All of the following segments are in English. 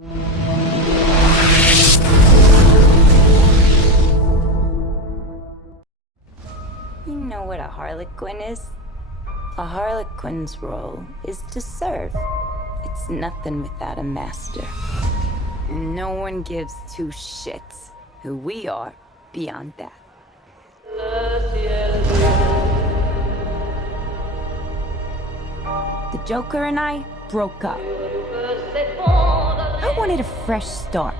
You know what a harlequin is? A harlequin's role is to serve. It's nothing without a master. No one gives two shits who we are beyond that. The Joker and I broke up. I wanted a fresh start.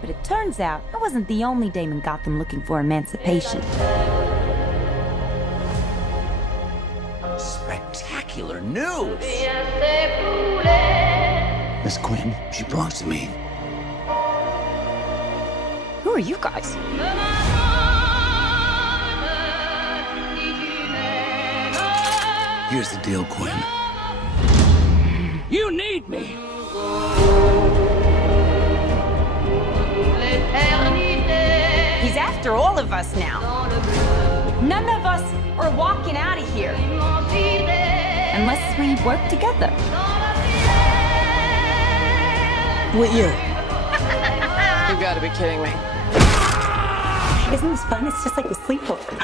But it turns out I wasn't the only dame in Gotham looking for emancipation. Spectacular news! Miss Quinn, she belongs to me. Who are you guys? Here's the deal, Quinn. You need me! He's after all of us now. None of us are walking out of here. Unless we work together. With you? You gotta be kidding me. Isn't this fun? It's just like a sleepover.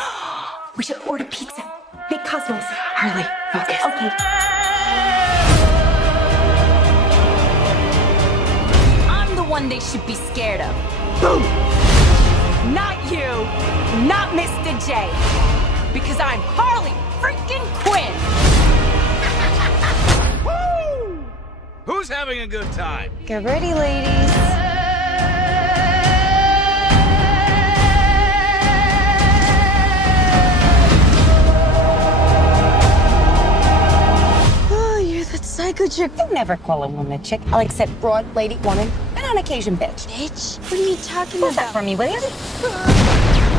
We should order pizza. Big Cosmos. Harley, focus. Okay. I'm the one they should be scared of. Boom! Not you. Not Mr. J. Because I'm Harley freaking Quinn. Woo! Who's having a good time? Get ready, ladies. Psycho chick. I never call a woman a chick. I'll accept broad, lady, woman, and on occasion bitch. Bitch? What are you talking What's about? that for me, will you?